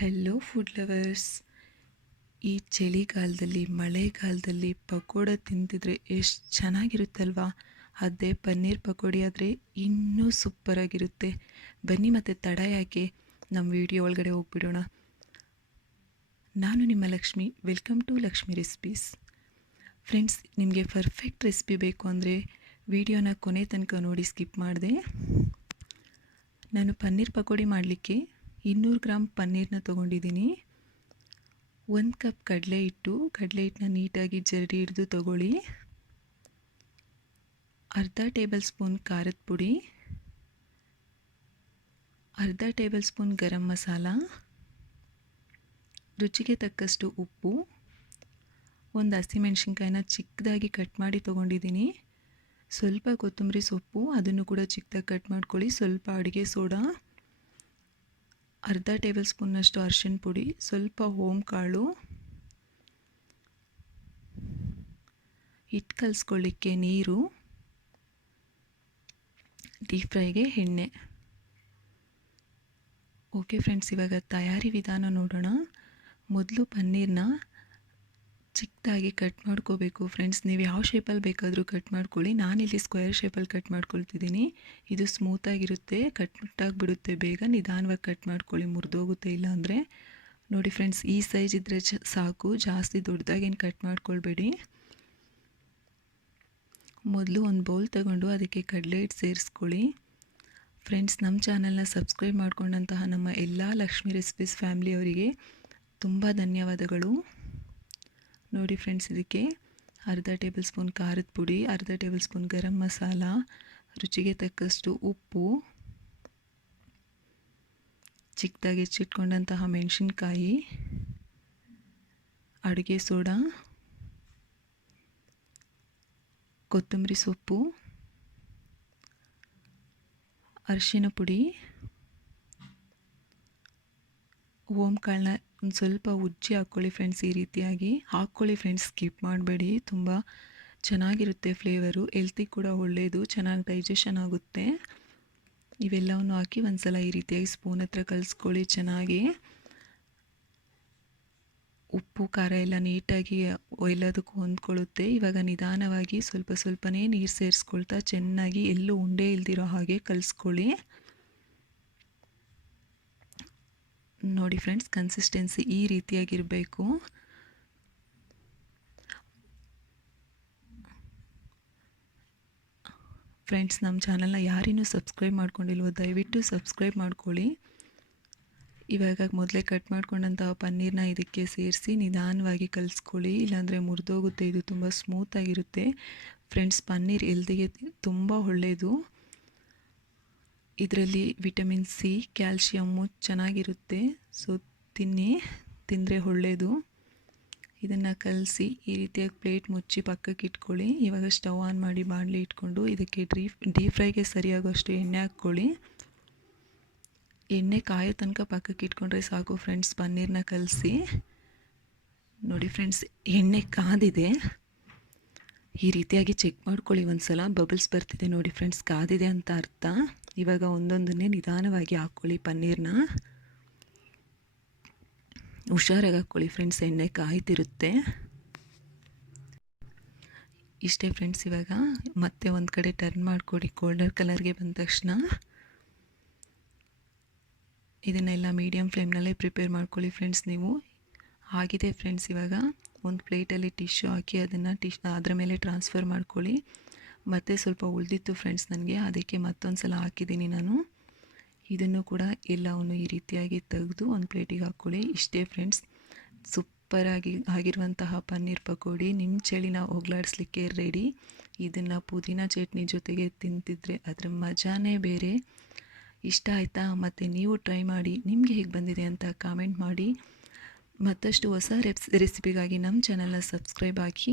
Hello food lovers. ಈ ಚಳಿಗಾಲದಲ್ಲಿ ಮಳೆಗಾಲದಲ್ಲಿ ಪಕೋಡ ತಿಂತಿದ್ರೆ ಎಷ್ಟು ಚೆನ್ನಾಗಿರುತ್ತಲ್ವಾ. ಅದೇ ಪನ್ನೀರ್ ಪಕೋಡಿ ಆದರೆ ಇನ್ನೂ ಸೂಪರಾಗಿರುತ್ತೆ. ಬನ್ನಿ ಮತ್ತು ತಡ ಯಾಕೆ, ನಮ್ಮ ವಿಡಿಯೋ ಒಳಗಡೆ ಹೋಗ್ಬಿಡೋಣ. ನಾನು ನಿಮ್ಮ Lakshmi. Welcome to Lakshmi recipes. Friends, ನಿಮಗೆ ಪರ್ಫೆಕ್ಟ್ ರೆಸಿಪಿ ಬೇಕು ಅಂದರೆ ವಿಡಿಯೋನ ಕೊನೆ ತನಕ ನೋಡಿ, ಸ್ಕಿಪ್ ಮಾಡಿದೆ. ನಾನು ಪನ್ನೀರ್ ಪಕೋಡಿ ಮಾಡಲಿಕ್ಕೆ 200 ಗ್ರಾಮ್ ಪನ್ನೀರನ್ನ ತೊಗೊಂಡಿದ್ದೀನಿ. 1 ಕಪ್ ಕಡಲೆ ಹಿಟ್ಟನ್ನ ನೀಟಾಗಿ ಜರಡಿ ಹಿಡಿದು ತೊಗೊಳ್ಳಿ. ಅರ್ಧ ಟೇಬಲ್ ಸ್ಪೂನ್ ಖಾರದ ಪುಡಿ, ಅರ್ಧ ಟೇಬಲ್ ಸ್ಪೂನ್ ಗರಂ ಮಸಾಲ, ರುಚಿಗೆ ತಕ್ಕಷ್ಟು ಉಪ್ಪು, ಒಂದು ಹಸಿಮೆಣಸಿನ್ಕಾಯಿನ ಚಿಕ್ಕದಾಗಿ ಕಟ್ ಮಾಡಿ ತೊಗೊಂಡಿದ್ದೀನಿ. ಸ್ವಲ್ಪ ಕೊತ್ತಂಬರಿ ಸೊಪ್ಪು, ಅದನ್ನು ಕೂಡ ಚಿಕ್ಕದಾಗಿ ಕಟ್ ಮಾಡ್ಕೊಳ್ಳಿ. ಸ್ವಲ್ಪ ಅಡುಗೆ ಸೋಡಾ, ಅರ್ಧ ಟೇಬಲ್ ಸ್ಪೂನ್ನಷ್ಟು ಅರಿಶಿನ ಪುಡಿ, ಸ್ವಲ್ಪ ಕಾಳು, ಹಿಟ್ಟು ಕಲಿಸ್ಕೊಳ್ಳಿಕ್ಕೆ ನೀರು, ಡೀಪ್ ಫ್ರೈಗೆ ಎಣ್ಣೆ. ಓಕೆ ಫ್ರೆಂಡ್ಸ್, ಇವಾಗ ತಯಾರಿ ವಿಧಾನ ನೋಡೋಣ. ಮೊದಲು ಪನ್ನೀರನ್ನ ಚಿಕ್ಕದಾಗಿ ಕಟ್ ಮಾಡ್ಕೋಬೇಕು. ಫ್ರೆಂಡ್ಸ್, ನೀವು ಯಾವ ಶೇಪಲ್ಲಿ ಬೇಕಾದರೂ ಕಟ್ ಮಾಡ್ಕೊಳ್ಳಿ. ನಾನಿಲ್ಲಿ ಸ್ಕ್ವೇರ್ ಶೇಪಲ್ಲಿ ಕಟ್ ಮಾಡ್ಕೊಳ್ತಿದ್ದೀನಿ. ಇದು ಸ್ಮೂತಾಗಿರುತ್ತೆ, ಕಟ್ಟಾಗಿಬಿಡುತ್ತೆ ಬೇಗ. ನಿಧಾನವಾಗಿ ಕಟ್ ಮಾಡ್ಕೊಳ್ಳಿ, ಮುರಿದೋಗುತ್ತೆ ಇಲ್ಲ ಅಂದರೆ. ನೋಡಿ ಫ್ರೆಂಡ್ಸ್, ಈ ಸೈಜ್ ಇದ್ದರೆ ಸಾಕು, ಜಾಸ್ತಿ ದೊಡ್ಡದಾಗೇನು ಕಟ್ ಮಾಡ್ಕೊಳ್ಬೇಡಿ. ಮೊದಲು ಒಂದು ಬೌಲ್ ತಗೊಂಡು ಅದಕ್ಕೆ ಕಡಲೆ ಹಿಟ್ಟು ಸೇರಿಸ್ಕೊಳ್ಳಿ. ಫ್ರೆಂಡ್ಸ್, ನಮ್ಮ ಚಾನಲ್ನ ಸಬ್ಸ್ಕ್ರೈಬ್ ಮಾಡ್ಕೊಂಡಂತಹ ನಮ್ಮ ಎಲ್ಲ ಲಕ್ಷ್ಮಿ ರೆಸಿಪೀಸ್ ಫ್ಯಾಮಿಲಿಯವರಿಗೆ ತುಂಬ ಧನ್ಯವಾದಗಳು. ನೋಡಿ ಫ್ರೆಂಡ್ಸ್, ಇದಕ್ಕೆ ಅರ್ಧ ಟೇಬಲ್ ಸ್ಪೂನ್ ಖಾರದ ಪುಡಿ, ಅರ್ಧ ಟೇಬಲ್ ಸ್ಪೂನ್ ಗರಂ ಮಸಾಲ, ರುಚಿಗೆ ತಕ್ಕಷ್ಟು ಉಪ್ಪು, ಚಿಕ್ಕದಾಗಿ ಹೆಚ್ಚಿಟ್ಕೊಂಡಂತಹ ಮೆಣಸಿನ್ಕಾಯಿ, ಅಡುಗೆ ಸೋಡಾ, ಕೊತ್ತಂಬರಿ ಸೊಪ್ಪು, ಅರಿಶಿನ ಪುಡಿ, ಕಾಳನ್ನ ಒಂದು ಸ್ವಲ್ಪ ಉಜ್ಜಿ ಹಾಕ್ಕೊಳ್ಳಿ ಫ್ರೆಂಡ್ಸ್. ಈ ರೀತಿಯಾಗಿ ಹಾಕ್ಕೊಳ್ಳಿ ಫ್ರೆಂಡ್ಸ್, ಸ್ಕಿಪ್ ಮಾಡಬೇಡಿ. ತುಂಬ ಚೆನ್ನಾಗಿರುತ್ತೆ ಫ್ಲೇವರು, ಹೆಲ್ತಿಗೆ ಕೂಡ ಒಳ್ಳೆಯದು, ಚೆನ್ನಾಗಿ ಡೈಜೆಷನ್ ಆಗುತ್ತೆ. ಇವೆಲ್ಲವನ್ನು ಹಾಕಿ ಒಂದು ಸಲ ಈ ರೀತಿಯಾಗಿ ಸ್ಪೂನ್ ಹತ್ರ ಕಲಿಸ್ಕೊಳ್ಳಿ ಚೆನ್ನಾಗಿ. ಉಪ್ಪು ಖಾರ ಎಲ್ಲ ನೀಟಾಗಿ ಎಲ್ಲದಕ್ಕೂ ಹೊಂದ್ಕೊಳ್ಳುತ್ತೆ. ಇವಾಗ ನಿಧಾನವಾಗಿ ಸ್ವಲ್ಪ ಸ್ವಲ್ಪನೇ ನೀರು ಸೇರಿಸ್ಕೊಳ್ತಾ ಚೆನ್ನಾಗಿ ಎಲ್ಲೂ ಉಂಡೆ ಇಲ್ದಿರೋ ಹಾಗೆ ಕಲಿಸ್ಕೊಳ್ಳಿ. ನೋಡಿ ಫ್ರೆಂಡ್ಸ್, ಕನ್ಸಿಸ್ಟೆನ್ಸಿ ಈ ರೀತಿಯಾಗಿರಬೇಕು. ಫ್ರೆಂಡ್ಸ್, ನಮ್ಮ ಚಾನಲ್ನ ಯಾರಿನ್ನೂ ಸಬ್ಸ್ಕ್ರೈಬ್ ಮಾಡ್ಕೊಂಡಿಲ್ವೋ ದಯವಿಟ್ಟು ಸಬ್ಸ್ಕ್ರೈಬ್ ಮಾಡ್ಕೊಳ್ಳಿ. ಇವಾಗ ಮೊದಲೇ ಕಟ್ ಮಾಡ್ಕೊಂಡಂತಹ ಪನ್ನೀರನ್ನ ಇದಕ್ಕೆ ಸೇರಿಸಿ ನಿಧಾನವಾಗಿ ಕಲಿಸ್ಕೊಳ್ಳಿ, ಇಲ್ಲಾಂದರೆ ಮುರಿದೋಗುತ್ತೆ. ಇದು ತುಂಬ ಸ್ಮೂತಾಗಿರುತ್ತೆ. ಫ್ರೆಂಡ್ಸ್, ಪನ್ನೀರ್ ಹೆಲ್ದಿಗೆ ತುಂಬ ಒಳ್ಳೆಯದು. ಇದರಲ್ಲಿ ವಿಟಮಿನ್ ಸಿ, ಕ್ಯಾಲ್ಶಿಯಮ್ಮು ಚೆನ್ನಾಗಿರುತ್ತೆ. ಸೊ ತಿಂದರೆ ಒಳ್ಳೆಯದು. ಇದನ್ನು ಕಲಸಿ ಈ ರೀತಿಯಾಗಿ ಪ್ಲೇಟ್ ಮುಚ್ಚಿ ಪಕ್ಕಕ್ಕೆ ಇಟ್ಕೊಳ್ಳಿ. ಇವಾಗ ಸ್ಟವ್ ಆನ್ ಮಾಡಿ ಬಾಣಲೆ ಇಟ್ಕೊಂಡು ಇದಕ್ಕೆ ಡೀಪ್ ಫ್ರೈಗೆ ಸರಿಯಾಗೋಷ್ಟು ಎಣ್ಣೆ ಹಾಕ್ಕೊಳ್ಳಿ. ಎಣ್ಣೆ ಕಾಯೋ ತನಕ ಪಕ್ಕಕ್ಕೆ ಇಟ್ಕೊಂಡ್ರೆ ಸಾಕು ಫ್ರೆಂಡ್ಸ್. ಪನ್ನೀರನ್ನ ಕಲಸಿ ನೋಡಿ ಫ್ರೆಂಡ್ಸ್, ಎಣ್ಣೆ ಕಾದಿದೆ. ಈ ರೀತಿಯಾಗಿ ಚೆಕ್ ಮಾಡ್ಕೊಳ್ಳಿ ಒಂದು ಸಲ. ಬಬಲ್ಸ್ ಬರ್ತಿದೆ ನೋಡಿ ಫ್ರೆಂಡ್ಸ್, ಕಾದಿದೆ ಅಂತ ಅರ್ಥ. ಇವಾಗ ಒಂದೊಂದನ್ನೇ ನಿಧಾನವಾಗಿ ಹಾಕ್ಕೊಳ್ಳಿ ಪನ್ನೀರನ್ನ. ಹುಷಾರಾಗಿ ಹಾಕ್ಕೊಳ್ಳಿ ಫ್ರೆಂಡ್ಸ್, ಎಣ್ಣೆ ಕಾಯ್ತಿರುತ್ತೆ. ಇಷ್ಟೇ ಫ್ರೆಂಡ್ಸ್. ಇವಾಗ ಮತ್ತೆ ಒಂದು ಕಡೆ ಟರ್ನ್ ಮಾಡಿಕೊಡಿ. ಗೋಲ್ಡನ್ ಕಲರ್ಗೆ ಬಂದ ತಕ್ಷಣ ಇದನ್ನೆಲ್ಲ ಮೀಡಿಯಮ್ ಫ್ಲೇಮ್ನಲ್ಲೇ ಪ್ರಿಪೇರ್ ಮಾಡ್ಕೊಳ್ಳಿ ಫ್ರೆಂಡ್ಸ್ ನೀವು. ಆಗಿದೆ ಫ್ರೆಂಡ್ಸ್. ಇವಾಗ ಒಂದು ಪ್ಲೇಟಲ್ಲಿ ಟಿಶ್ಯೂ ಹಾಕಿ ಅದನ್ನು ಅದರ ಮೇಲೆ ಟ್ರಾನ್ಸ್ಫರ್ ಮಾಡ್ಕೊಳ್ಳಿ. ಮತ್ತು ಸ್ವಲ್ಪ ಉಳಿದಿತ್ತು ಫ್ರೆಂಡ್ಸ್ ನನಗೆ, ಅದಕ್ಕೆ ಮತ್ತೊಂದು ಸಲ ಹಾಕಿದ್ದೀನಿ ನಾನು. ಇದನ್ನು ಕೂಡ ಎಲ್ಲವನ್ನು ಈ ರೀತಿಯಾಗಿ ತೆಗೆದು ಒಂದು ಪ್ಲೇಟಿಗೆ ಹಾಕ್ಕೊಳ್ಳಿ. ಇಷ್ಟೇ ಫ್ರೆಂಡ್ಸ್, ಆಗಿರುವಂತಹ ಪನ್ನೀರ್ ಪಕೋಡಿ ನಿಮ್ಮ ಚಳಿನ ಹೋಗ್ಲಾಡಿಸ್ಲಿಕ್ಕೆ ರೆಡಿ. ಇದನ್ನು ಪುದೀನ ಚಟ್ನಿ ಜೊತೆಗೆ ತಿಂತಿದ್ರೆ ಅದರ ಮಜಾನೇ ಬೇರೆ. ಇಷ್ಟ ಆಯಿತಾ? ಮತ್ತು ನೀವು ಟ್ರೈ ಮಾಡಿ, ನಿಮಗೆ ಹೇಗೆ ಬಂದಿದೆ ಅಂತ ಕಾಮೆಂಟ್ ಮಾಡಿ. ಮತ್ತಷ್ಟು ಹೊಸ ರೆಸಿಪಿಗಾಗಿ ನಮ್ಮ ಚಾನಲ್ನ ಸಬ್ಸ್ಕ್ರೈಬ್ ಆಗಿ.